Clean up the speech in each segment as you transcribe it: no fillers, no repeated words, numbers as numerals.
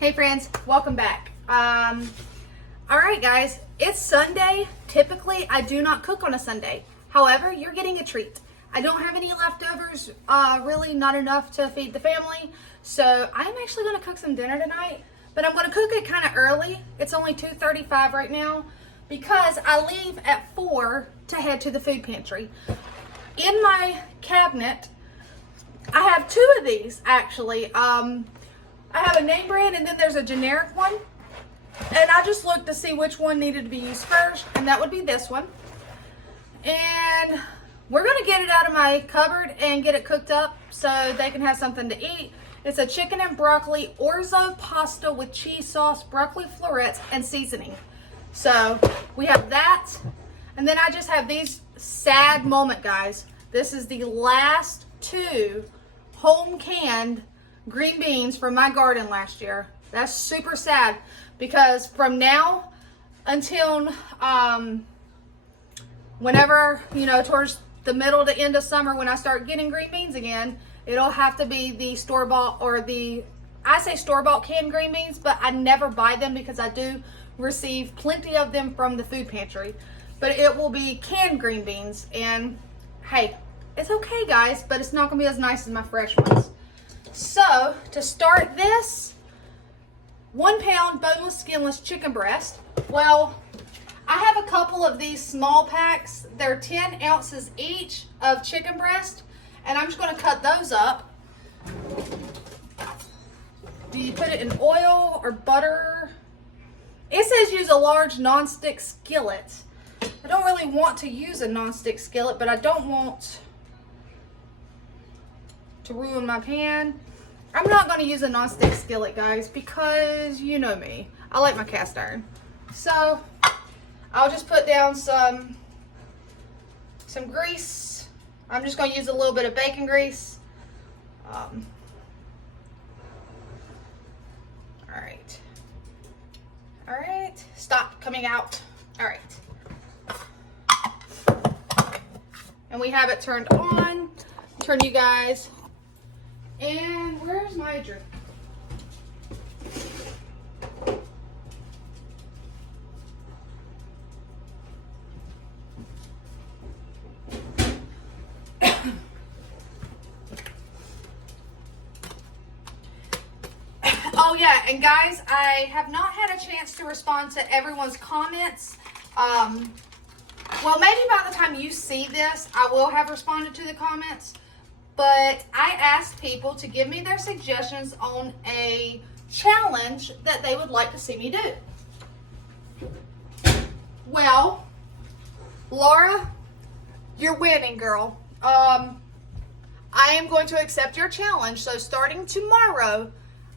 Hey friends, welcome back. Alright guys, it's Sunday. Typically, I do not cook on a Sunday. However, you're getting a treat. I don't have any leftovers, really not enough to feed the family. So I'm actually going to cook some dinner tonight, but I'm going to cook it kind of early. It's only 2:35 right now because I leave at 4 to head to the food pantry. In my cabinet, I have two of these actually. I have a name brand and then there's a generic one. And I just looked to see which one needed to be used first, and that would be this one. And we're gonna get it out of my cupboard and get it cooked up so they can have something to eat. It's a chicken and broccoli orzo pasta with cheese sauce, broccoli florets, and seasoning. So we have that. And then I just have these sad moment, guys. This is the last two home canned green beans from my garden last year. That's super sad because from now until whenever, towards the middle to end of summer when I start getting green beans again, it'll have to be the store-bought or I say store-bought canned green beans, but I never buy them because I do receive plenty of them from the food pantry. But it will be canned green beans, and hey, it's okay guys, but it's not gonna be as nice as my fresh ones. So to start this, 1 pound boneless skinless chicken breast. Well, I have a couple of these small packs. They're 10 ounces each of chicken breast, and I'm just going to cut those up. Do you put it in oil or butter? It says use a large non-stick skillet. I don't really want to use a non-stick skillet, but I don't want to ruin my pan. I'm not going to use a non-stick skillet, guys, because you know me. I like my cast iron. So I'll just put down some grease. I'm just going to use a little bit of bacon grease. All right. Stop coming out. All right. And we have it turned on. Turn you guys. And where's my drink? Oh yeah, and guys, I have not had a chance to respond to everyone's comments. Well, maybe by the time you see this, I will have responded to the comments. But I asked people to give me their suggestions on a challenge that they would like to see me do. Well, Laura, you're winning, girl. I am going to accept your challenge. So starting tomorrow,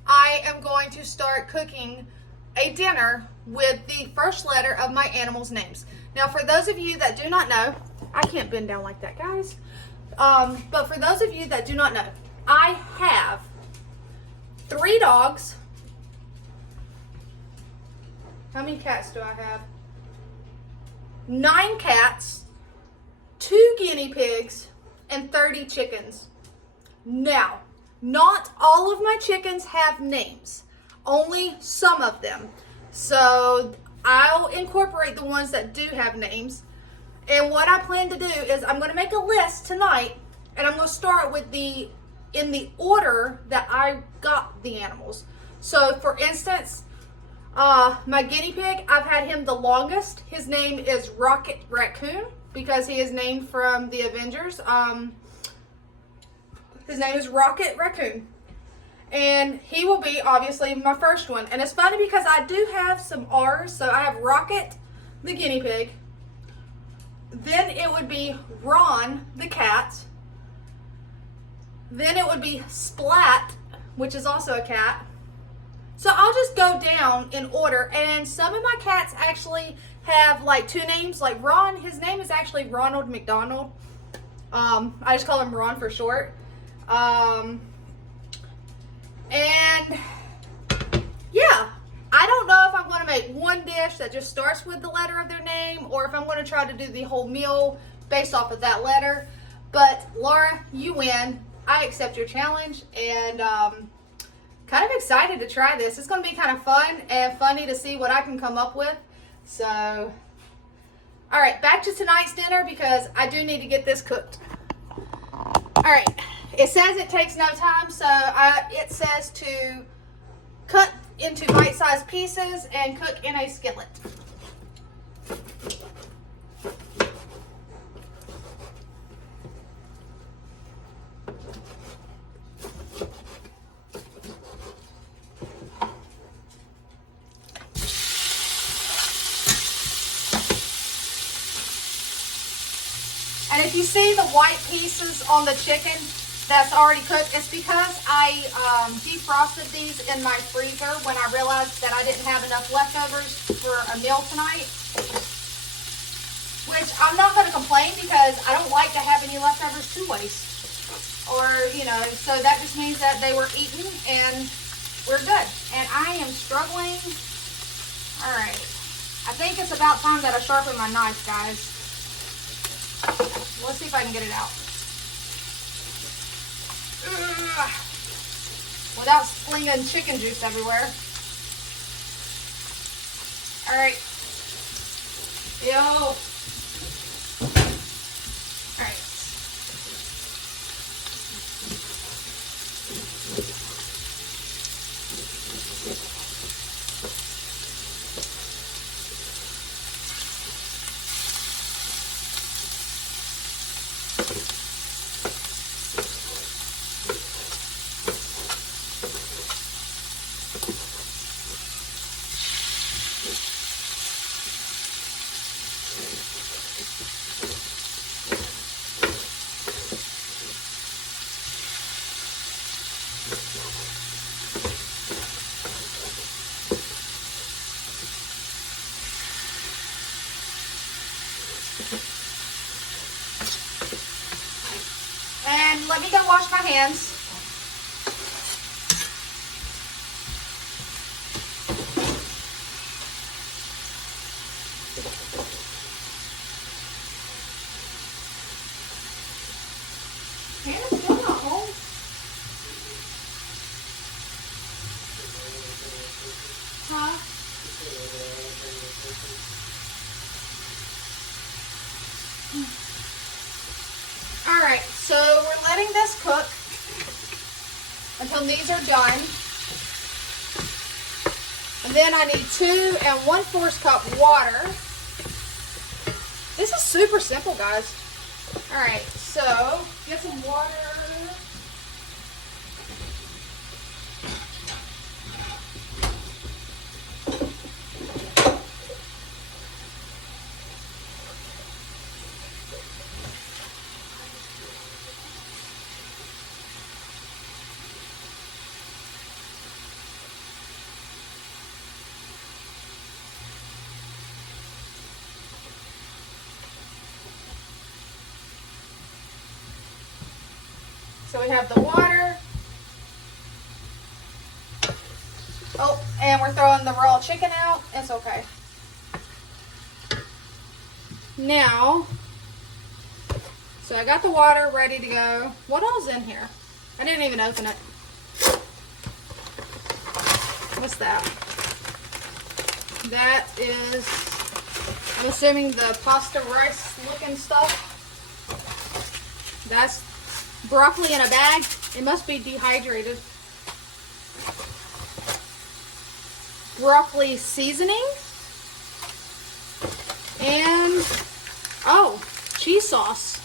I am going to start cooking a dinner with the first letter of my animals' names. Now, for those of you that do not know, I can't bend down like that, guys. But for those of you that do not know, I have 3 dogs. How many cats do I have? 9 cats, 2 guinea pigs, and 30 chickens. Now, not all of my chickens have names, only some of them. So I'll incorporate the ones that do have names. And what I plan to do is I'm going to make a list tonight, and I'm going to start with in the order that I got the animals. So for instance, my guinea pig, I've had him the longest. His name is Rocket Raccoon because he is named from the Avengers. His name is Rocket Raccoon. And he will be obviously my first one. And it's funny because I do have some R's. So I have Rocket, the guinea pig. Then it would be Ron, the cat. Then it would be Splat, which is also a cat. So I'll just go down in order. And some of my cats actually have like 2 names. Like Ron, his name is actually Ronald McDonald. I just call him Ron for short. And yeah. I don't know if I'm going to make one dish that just starts with the letter of their name or if I'm going to try to do the whole meal based off of that letter. But Laura, you win. I accept your challenge, and kind of excited to try this. It's going to be kind of fun and funny to see what I can come up with. So, all right, back to tonight's dinner because I do need to get this cooked. All right, it says it takes no time, so it says to cut into bite-sized pieces and cook in a skillet. And if you see the white pieces on the chicken that's already cooked, it's because I defrosted these in my freezer when I realized that I didn't have enough leftovers for a meal tonight. Which I'm not going to complain because I don't like to have any leftovers to waste. Or, you know, so that just means that they were eaten and we're good. And I am struggling. All right. I think it's about time that I sharpen my knife, guys. Let's see if I can get it out. Ugh. Without slinging chicken juice everywhere. All right. Yo. All right. And let me go wash my hands. Hannah's still not home. Huh? All right, so we're letting this cook until these are done. And then I need 2 1/4 cup water. This is super simple, guys. All right, so get some water. So we have the water. Oh, and we're throwing the raw chicken out. It's okay. Now, so I got the water ready to go. What all's in here? I didn't even open it. What's that? That is, I'm assuming the pasta rice looking stuff. That's broccoli in a bag. It must be dehydrated. Broccoli seasoning. And, oh, cheese sauce.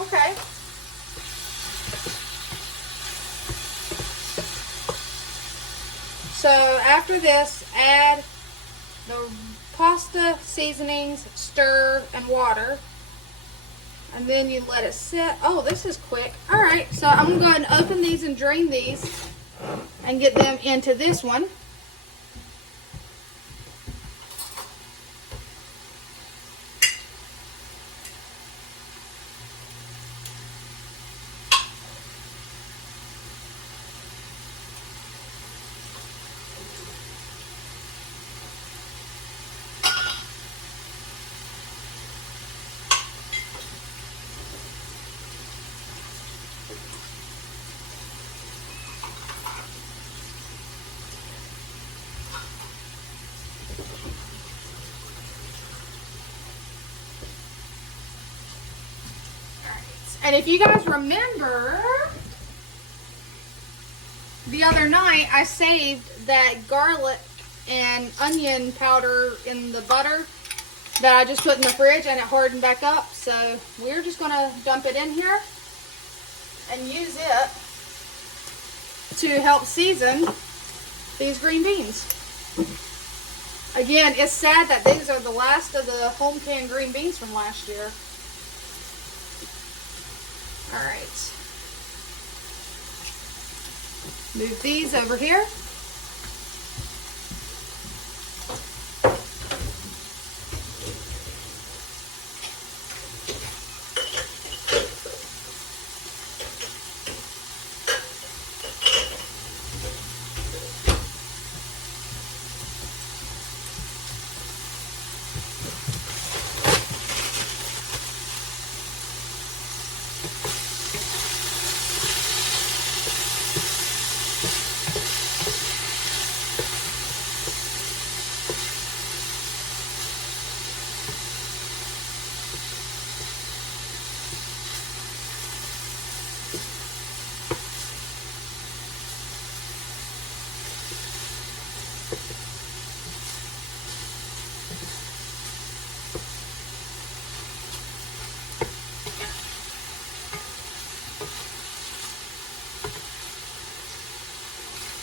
Okay. So after this, add the pasta seasonings, stir, and water. And then you let it sit. Oh, this is quick. All right, so I'm going to go ahead and open these and drain these and get them into this one. And if you guys remember, the other night I saved that garlic and onion powder in the butter that I just put in the fridge, and it hardened back up. So we're just going to dump it in here and use it to help season these green beans. Again, it's sad that these are the last of the home canned green beans from last year. All right. Move these over here.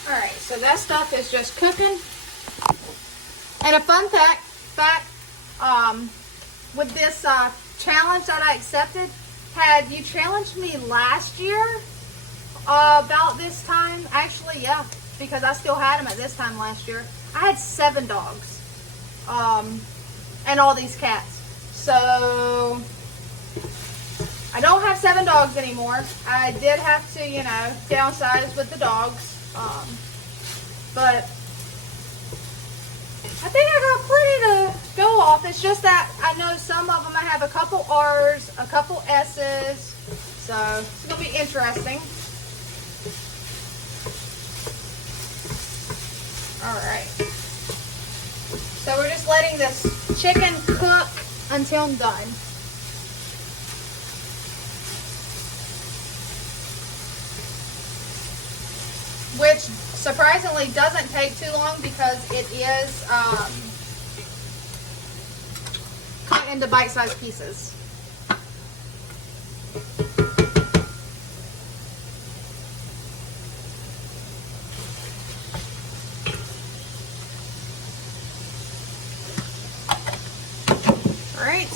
Alright, so that stuff is just cooking. And a fun fact with this challenge that I accepted, had you challenged me last year about this time, actually, yeah, because I still had them at this time last year, I had 7 dogs and all these cats. So I don't have 7 dogs anymore. I did have to, you know, downsize with the dogs. But I think I got plenty to go off. It's just that I know some of them I have a couple R's, a couple S's. So it's going to be interesting. Alright. So we're just letting this chicken cook until I'm done. Which surprisingly doesn't take too long because it is cut into bite-sized pieces. All right.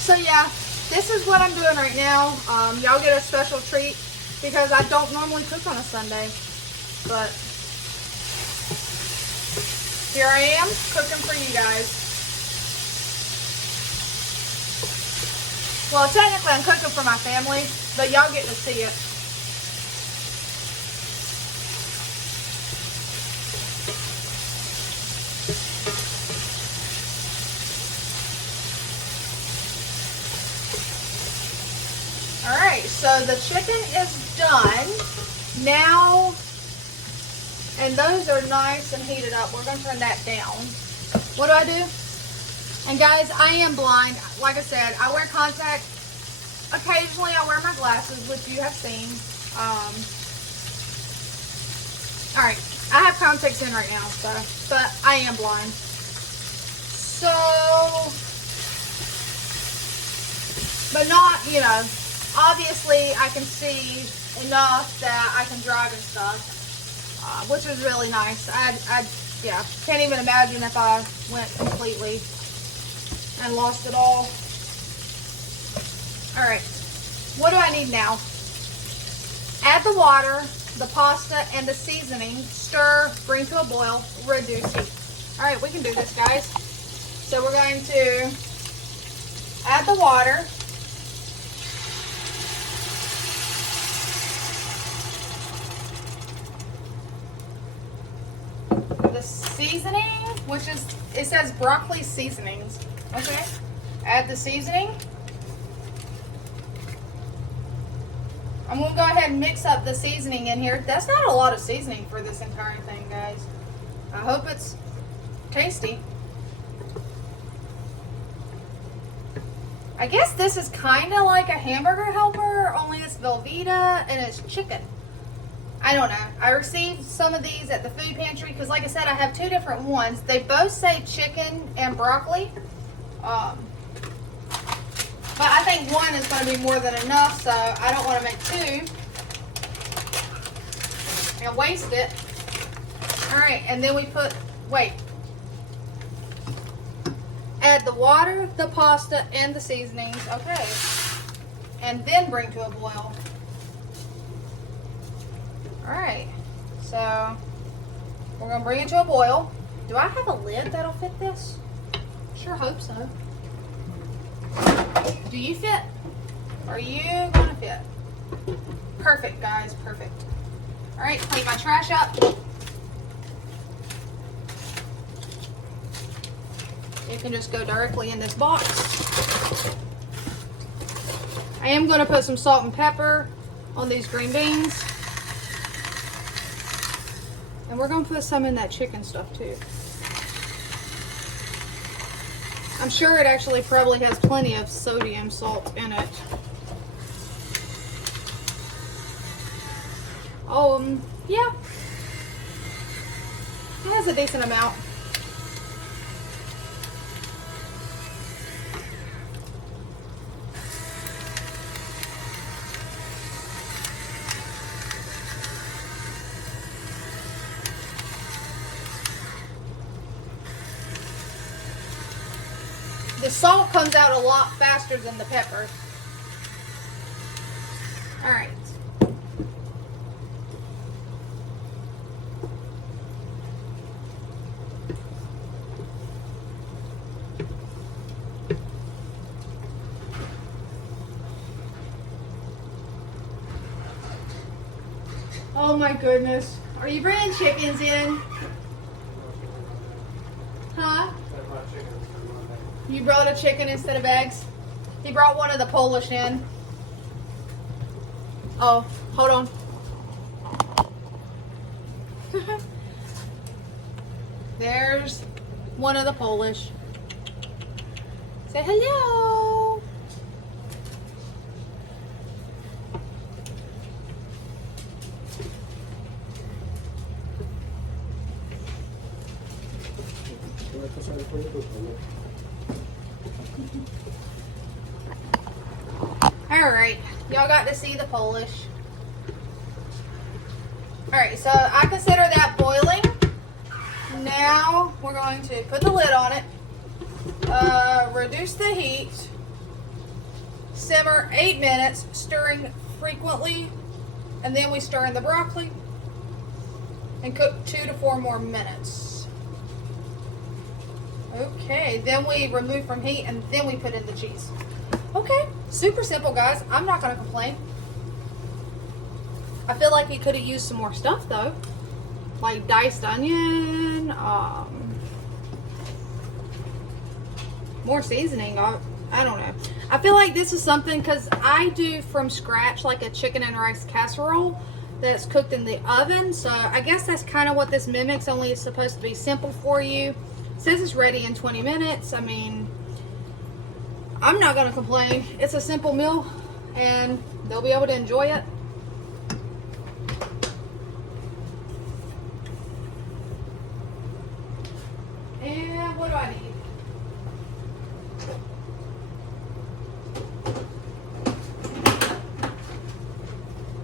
So yeah, this is what I'm doing right now. Y'all get a special treat because I don't normally cook on a Sunday. But here I am cooking for you guys. Well, technically I'm cooking for my family, but y'all get to see it. All right. so the chicken is done. Now, and those are nice and heated up. We're going to turn that down. What do I do? And guys, I am blind. Like I said, I wear contacts. Occasionally I wear my glasses, which you have seen. Alright, I have contacts in right now, so, but I am blind. So, but not, you know, obviously I can see enough that I can drive and stuff, which is really nice. Yeah, can't even imagine if I went completely and lost it all. Alright, what do I need now? Add the water, the pasta, and the seasoning. Stir, bring to a boil, reduce heat. Alright, we can do this, guys. So we're going to add the water. The seasoning, which is, it says broccoli seasonings. Okay, add the seasoning. I'm going to go ahead and mix up the seasoning in here. That's not a lot of seasoning for this entire thing, guys. I hope it's tasty. I guess this is kind of like a hamburger helper, only it's Velveeta and it's chicken. I don't know. I received some of these at the food pantry because, like I said, I have two different ones. They both say chicken and broccoli. But I think one is going to be more than enough, so I don't want to make two and waste it. Alright, and then we add the water, the pasta, and the seasonings. Okay. And then bring to a boil. Alright, so we're going to bring it to a boil. Do I have a lid that'll fit this? Sure hope so. Do you fit? Are you going to fit? Perfect, guys, perfect. Alright, clean my trash up. It can just go directly in this box. I am going to put some salt and pepper on these green beans. And we're going to put some in that chicken stuff too. I'm sure it actually probably has plenty of sodium salt in it. Yeah. It has a decent amount. The salt comes out a lot faster than the pepper. Alright. Oh my goodness. Are you bringing chickens in? Huh? You brought a chicken instead of eggs? He brought one of the Polish in. Oh, hold on. There's one of the Polish. Say hello. Alright, y'all got to see the Polish. Alright, so I consider that boiling. Now we're going to put the lid on it, reduce the heat, simmer 8 minutes, stirring frequently, and then we stir in the broccoli and cook 2 to 4 more minutes. Okay, then we remove from heat and then we put in the cheese. Okay, super simple, guys. I'm not going to complain. I feel like he could have used some more stuff though, like diced onion, more seasoning. I don't know. I feel like this is something, because I do from scratch like a chicken and rice casserole that's cooked in the oven. So I guess that's kind of what this mimics, only it's supposed to be simple for you. It says it's ready in 20 minutes. I mean, I'm not going to complain. It's a simple meal and they'll be able to enjoy it. And what do I need?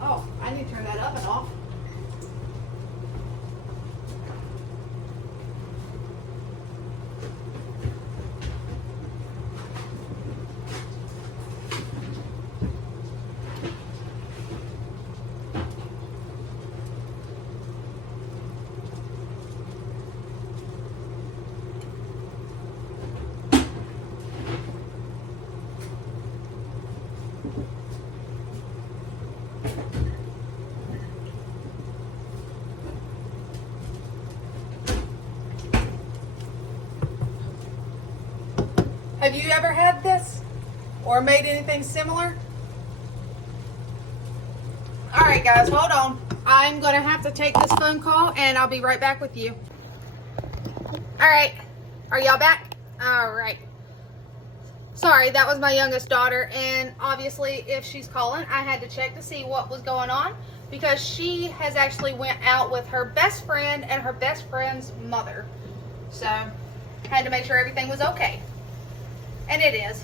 Oh, I need to turn that oven off. Have you ever had this or made anything similar? All right, guys, hold on. I'm going to have to take this phone call and I'll be right back with you. All right. Are y'all back? All right. Sorry, that was my youngest daughter, and obviously if she's calling, I had to check to see what was going on because she has actually went out with her best friend and her best friend's mother. So, had to make sure everything was okay. And it is.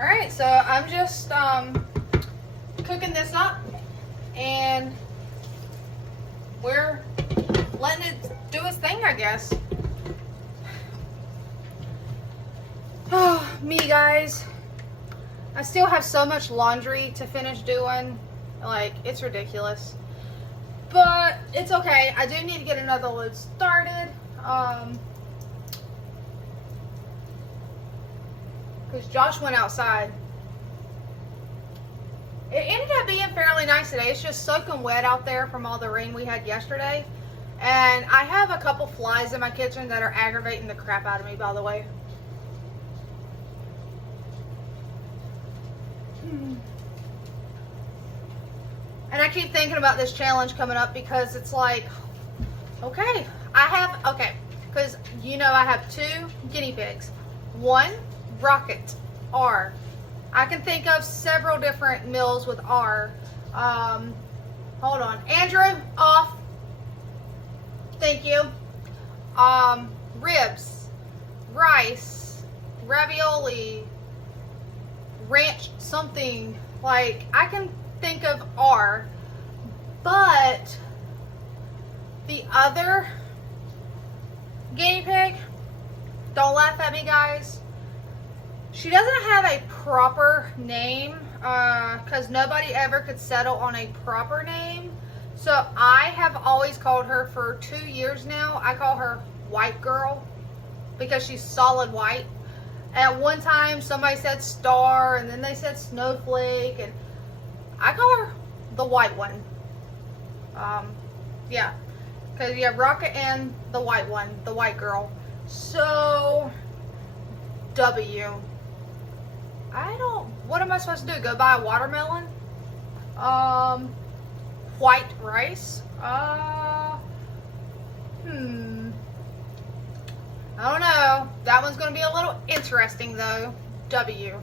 Alright, so I'm just cooking this up and we're letting it do its thing, I guess. Oh, me guys. I still have so much laundry to finish doing. Like, it's ridiculous. But it's okay. I do need to get another load started. Because Josh went outside. It ended up being fairly nice today. It's just soaking wet out there from all the rain we had yesterday. And I have a couple flies in my kitchen that are aggravating the crap out of me, by the way. And I keep thinking about this challenge coming up because it's like, okay, because you know I have 2 guinea pigs. One, Rocket, R. I can think of several different meals with R. Hold on. Andrew, off. Thank you. Ribs, rice, ravioli, ranch something. Like, I can think of R. But the other guinea pig, don't laugh at me, guys. She doesn't have a proper name because nobody ever could settle on a proper name. So I have always called her for 2 years now. I call her White Girl because she's solid white. At one time somebody said Star and then they said Snowflake, and I call her the white one. Yeah, because you have Rocket and the white one, the White Girl. So W. What am I supposed to do? Go buy a watermelon? White rice? I don't know. That one's going to be a little interesting though. W.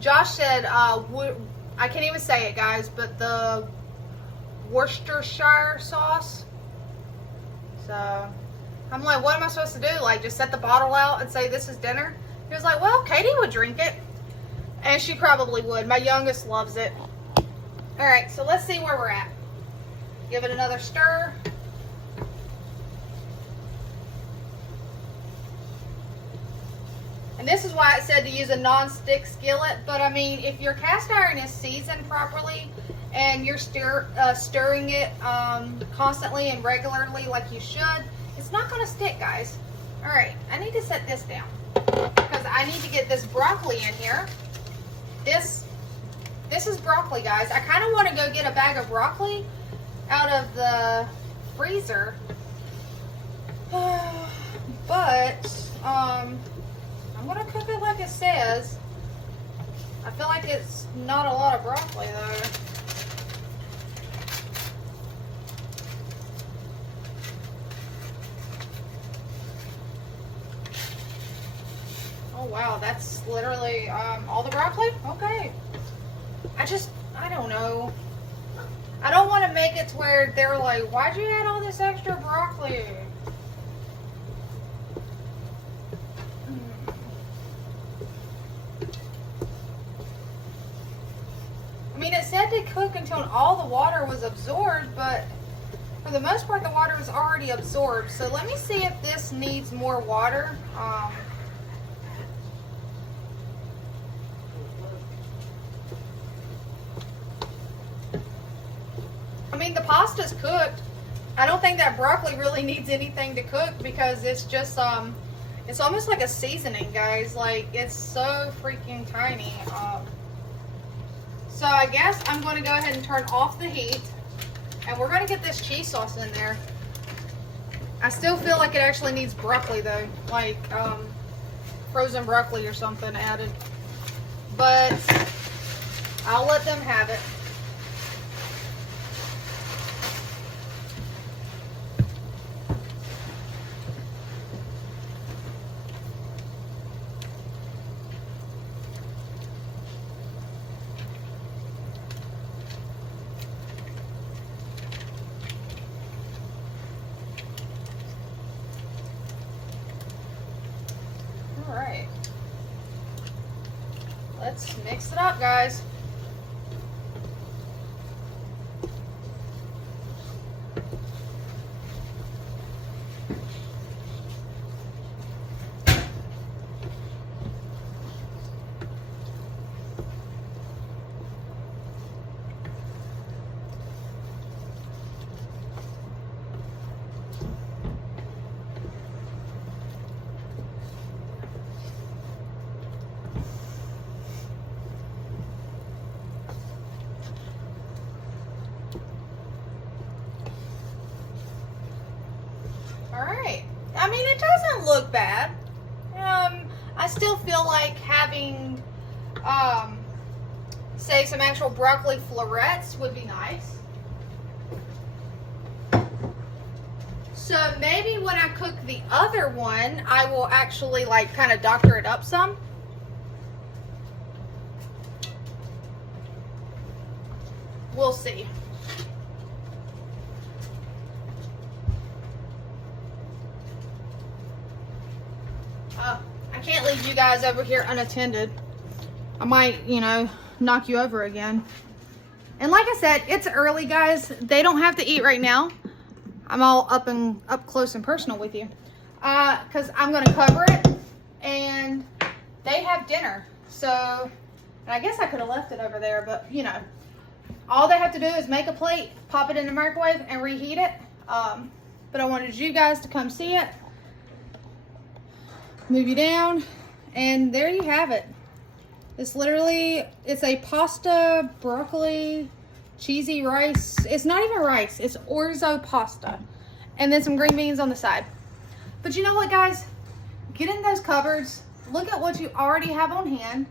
Josh said, I can't even say it, guys, but the Worcestershire sauce. So, I'm like, what am I supposed to do? Like, just set the bottle out and say this is dinner? He was like, well, Katie would drink it. And she probably would. My youngest loves it. Alright, so let's see where we're at. Give it another stir. And And this is why it said to use a non-stick skillet. But I mean, if your cast iron is seasoned properly and you're stirring it constantly and regularly like you should, it's not going to stick, guys. All right, I need to set this down because I need to get this broccoli in here. This is broccoli, guys. I kind of want to go get a bag of broccoli out of the freezer. But I'm going to cook it like it says. I feel like it's not a lot of broccoli though. Oh wow, that's literally all the broccoli? Okay. I don't know. I don't want to make it to where they're like, why'd you add all this extra broccoli? I mean, it said to cook until all the water was absorbed, but for the most part, the water was already absorbed. So let me see if this needs more water. I mean, the pasta's cooked. I don't think that broccoli really needs anything to cook because it's just, it's almost like a seasoning, guys. Like, it's so freaking tiny. So I guess I'm going to go ahead and turn off the heat. And we're going to get this cheese sauce in there. I still feel like it actually needs broccoli, though. Like, frozen broccoli or something added. But I'll let them have it. Alright, let's mix it up, guys. Alright, I mean, it doesn't look bad. I still feel like having, say, some actual broccoli florets would be nice. So maybe when I cook the other one, I will actually like kind of doctor it up some. We'll see. I can't leave you guys over here unattended. I might, you know, knock you over again. And like I said, it's early, guys. They don't have to eat right now. I'm all up close and personal with you. Because I'm going to cover it. And they have dinner. So, and I guess I could have left it over there. But, you know, all they have to do is make a plate, pop it in the microwave, and reheat it. But I wanted you guys to come see it. Move you down, and there you have it. It's literally, it's a pasta, broccoli, cheesy rice. It's not even rice, it's orzo pasta. And then some green beans on the side. But you know what, guys? Get in those cupboards. Look at what you already have on hand.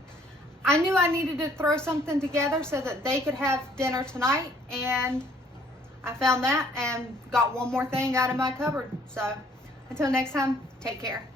I knew I needed to throw something together so that they could have dinner tonight. And I found that and got one more thing out of my cupboard. So until next time, take care.